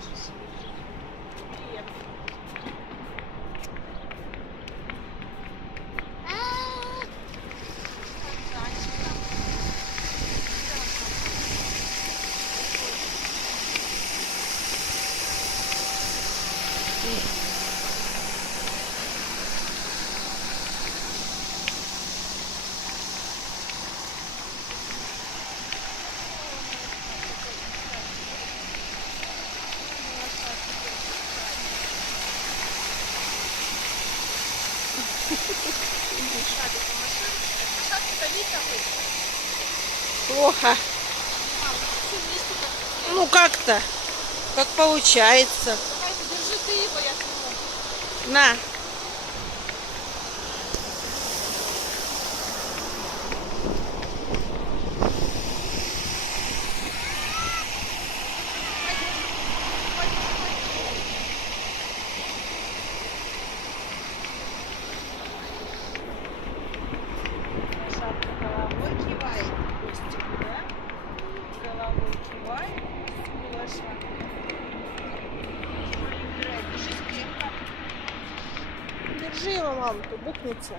держишь. Привет. Плохо. Ну как-то, как получается. Давай, держи ты его, я сниму. На. Шапка головой кивай. Костику, да? Головой кивай. Костику лоша. Держи его, мама, то бухнется.